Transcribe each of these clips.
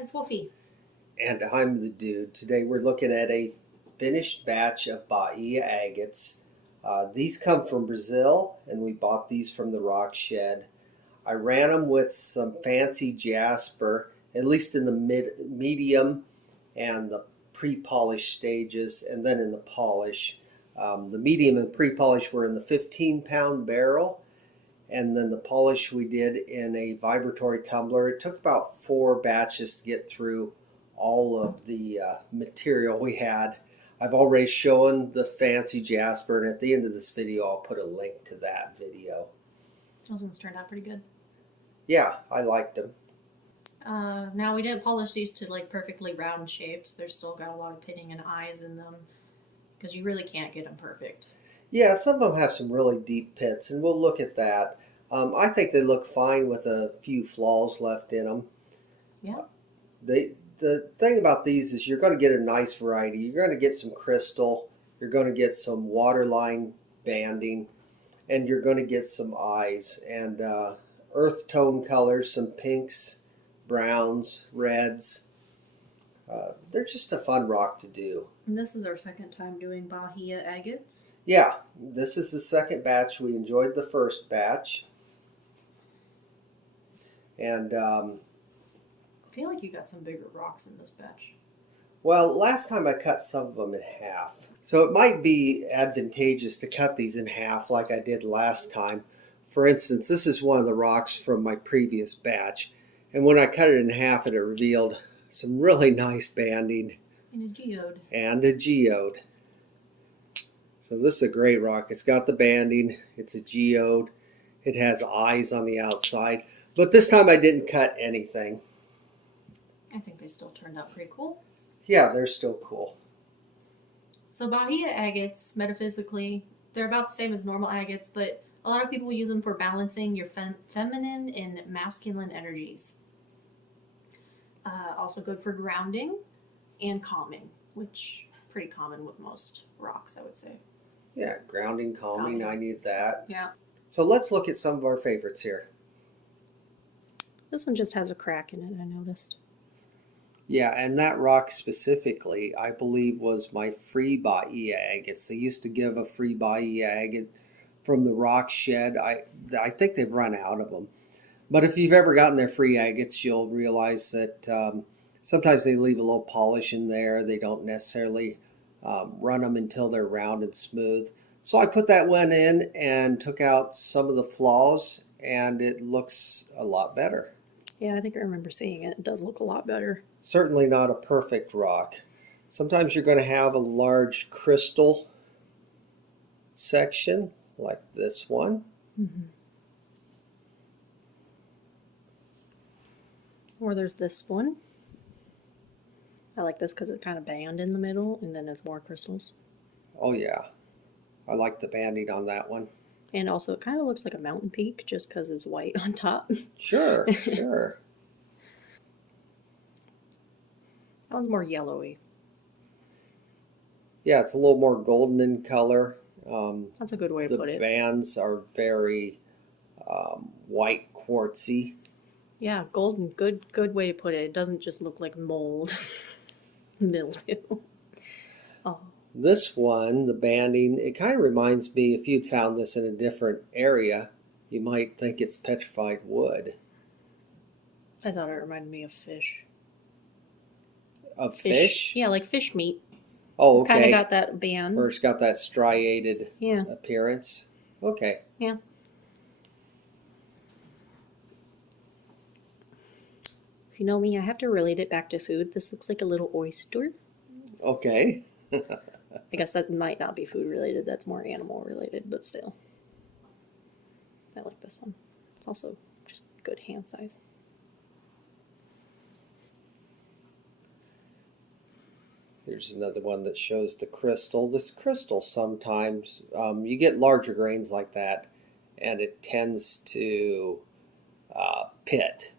guys, it's Wolfie. And I'm the dude. Today we're looking at a finished batch of Bahia Agates. These come from Brazil, and we bought these from the Rock Shed. I ran them with some fancy jasper, at least in the medium and the pre-polish stages, and then in the polish. The medium and pre-polish were in the 15-pound barrel, and then the polish we did in a vibratory tumbler. It took about 4 batches to get through all of the material we had. I've already shown the fancy jasper, and at the end of this video I'll put a link to that video. Those ones turned out pretty good. Yeah, I liked them. Now we didn't polish these to like perfectly round shapes. They're still got a lot of pitting and eyes in them because you really can't get them perfect. Yeah, some of them have some really deep pits, and we'll look at that. I think they look fine with a few flaws left in them. Yeah. The thing about these is you're going to get a nice variety. You're going to get some crystal, you're going to get some waterline banding, and you're going to get some eyes and earth tone colors, some pinks, browns, reds. They're just a fun rock to do. And this is our second time doing Bahia Agates. Yeah, this is the second batch. We enjoyed the first batch. And I feel like you got some bigger rocks in this batch. well, last time I cut some of them in half. So it might be advantageous to cut these in half like I did last time. For instance, this is one of the rocks from my previous batch. And when I cut it in half, it revealed some really nice banding. And a geode. And a geode. So this is a great rock. It's got the banding. It's a geode. It has eyes on the outside. But this time I didn't cut anything. I think they still turned out pretty cool. Yeah, they're still cool. So Bahia agates, metaphysically, they're about the same as normal agates, but a lot of people use them for balancing your feminine and masculine energies. Also good for grounding and calming, which is pretty common with most rocks, I would say. Yeah, grounding, calming, I need that. Yeah. So let's look at some of our favorites here. This one just has a crack in it, I noticed. Yeah, and that rock specifically, I believe, was my free Bahia agates. They used to give a free Bahia agate from the Rock Shed. I think they've run out of them. But if you've ever gotten their free agates, you'll realize that sometimes they leave a little polish in there. They don't necessarily run them until they're round and smooth. So I put that one in and took out some of the flaws, and it looks a lot better. Yeah, I think I remember seeing it. It does look a lot better. Certainly not a perfect rock. Sometimes you're going to have a large crystal section like this one. Mm-hmm. Or there's this one. I like this because it's kind of band in the middle and then it's more crystals. Oh yeah, I like the banding on that one. And also it kind of looks like a mountain peak just because it's white on top. Sure, sure. That one's more yellowy. Yeah, it's a little more golden in color. That's a good way to put it. The bands are very white quartzy. Yeah, golden. Good way to put it. It doesn't just look like mold. Mildew. Oh. This one, the banding, it kind of reminds me, if you'd found this in a different area, you might think it's petrified wood. I thought it reminded me of fish. Of fish? Yeah, like fish meat. Oh, It's okay. kind of got that band. Or it's got that striated Yeah. appearance. Okay. Yeah. If you know me, I have to relate it back to food. This looks like a little oyster. Okay. I guess that might not be food related. That's more animal related, but still. I like this one. It's also just good hand size. Here's another one that shows the crystal. This crystal sometimes, you get larger grains like that, and it tends to pit.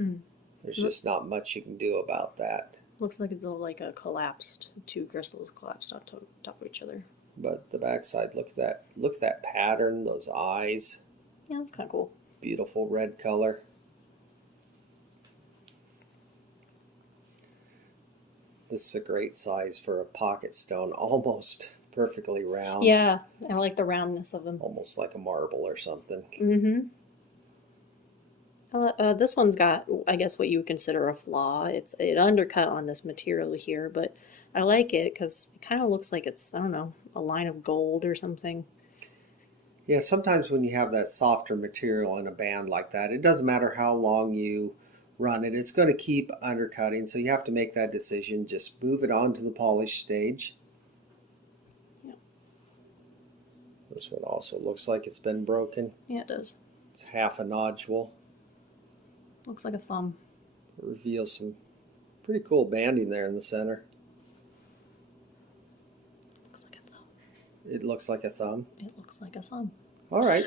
Mm. There's just not much you can do about that. Looks like it's all like a collapsed, 2 crystals collapsed on top of each other. But the backside, look at that pattern, those eyes. Yeah, that's kind of cool. Beautiful red color. This is a great size for a pocket stone, almost perfectly round. Yeah, I like the roundness of them. Almost like a marble or something. Mm-hmm. This one's got, I guess, what you would consider a flaw. It's an undercut on this material here, but I like it because it kind of looks like it's, I don't know, a line of gold or something. Yeah, sometimes when you have that softer material in a band like that, it doesn't matter how long you run it, it's going to keep undercutting. So you have to make that decision. Just move it on to the polish stage. Yeah. This one also looks like it's been broken. Yeah, it does. It's half a nodule. Looks like a thumb. It reveals some pretty cool banding there in the center. Looks like a thumb. It looks like a thumb. It looks like a thumb. All right.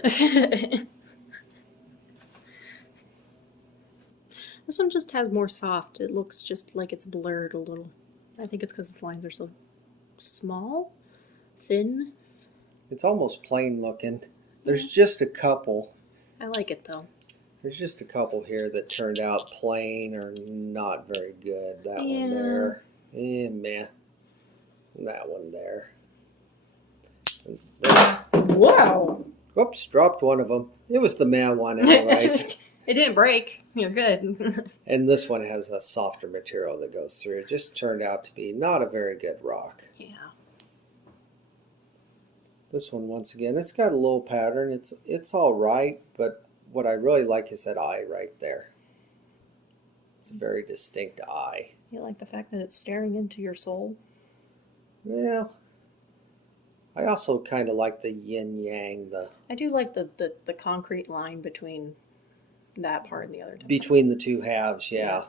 This one just has more soft. It looks just like it's blurred a little. I think it's because its lines are so small, thin. It's almost plain looking. There's just a couple. I like it though. There's just a couple here that turned out plain or not very good. That Yeah. one there. Meh. That one there. Wow. Whoops, dropped one of them. It was the meh one anyways. It didn't break. You're good. And this one has a softer material that goes through. It just turned out to be not a very good rock. Yeah. This one, once again, it's got a little pattern. It's all right, but what I really like is that eye right there. It's a very distinct eye. You like the fact that it's staring into your soul? Well, I also kind of like the yin-yang, I do like the concrete line between that part and the other. between the two halves, yeah.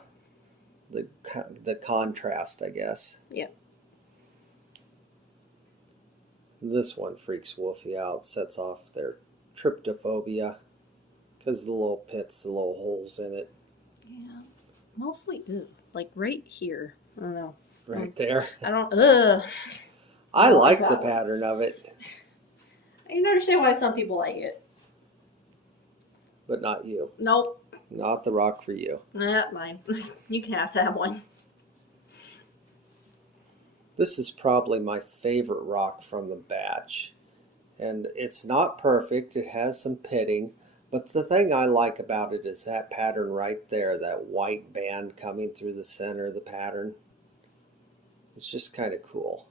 The contrast, I guess. Yeah. This one freaks Wolfie out, sets off their tryptophobia because the little pits, the little holes in it. Yeah. Mostly, like right here. I don't know. Right there. I don't. I like the that. pattern of it, I can understand why some people like it. but not you. Nope. Not the rock for you. Not mine. You can have that one. This is probably my favorite rock from the batch. And it's not perfect. It has some pitting. But the thing I like about it is that pattern right there, that white band coming through the center of the pattern. It's just kind of cool.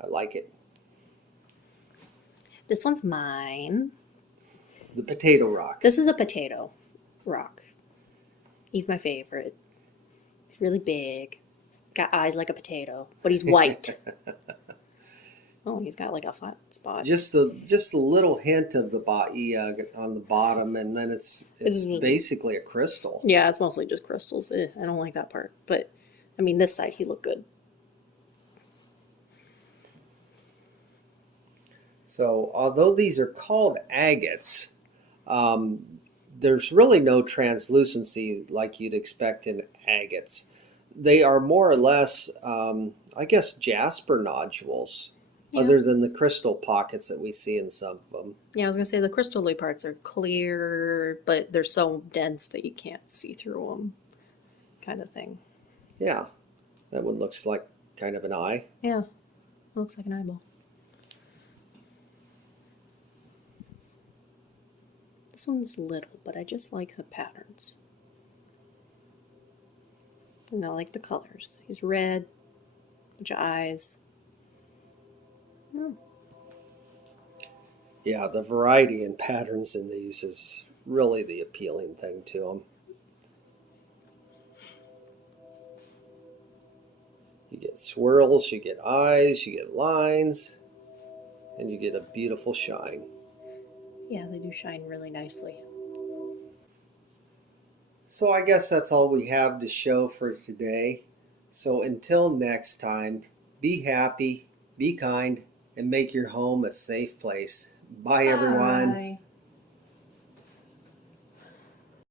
I like it. This one's mine. The potato rock. This is a potato rock. He's my favorite. He's really big. Got eyes like a potato, but he's white. Oh, he's got like a flat spot. Just a little hint of the Bahia on the bottom, and then it's basically a crystal. Yeah, it's mostly just crystals. I don't like that part. But, I mean, this side, he looked good. So, although these are called agates, there's really no translucency like you'd expect in agates. They are more or less, I guess, jasper nodules, other than the crystal pockets that we see in some of them. Yeah, I was going to say the crystal-y parts are clear, but they're so dense that you can't see through them, kind of thing. Yeah, that one looks like kind of an eye. Yeah, it looks like an eyeball. This one's little, but I just like the patterns. And I like the colors. He's red, bunch of eyes. Yeah, the variety in patterns in these is really the appealing thing to them. You get swirls, you get eyes, you get lines, and you get a beautiful shine. Yeah, they do shine really nicely. So I guess that's all we have to show for today. So until next time, be happy, be kind, and make your home a safe place. Bye, everyone. Bye.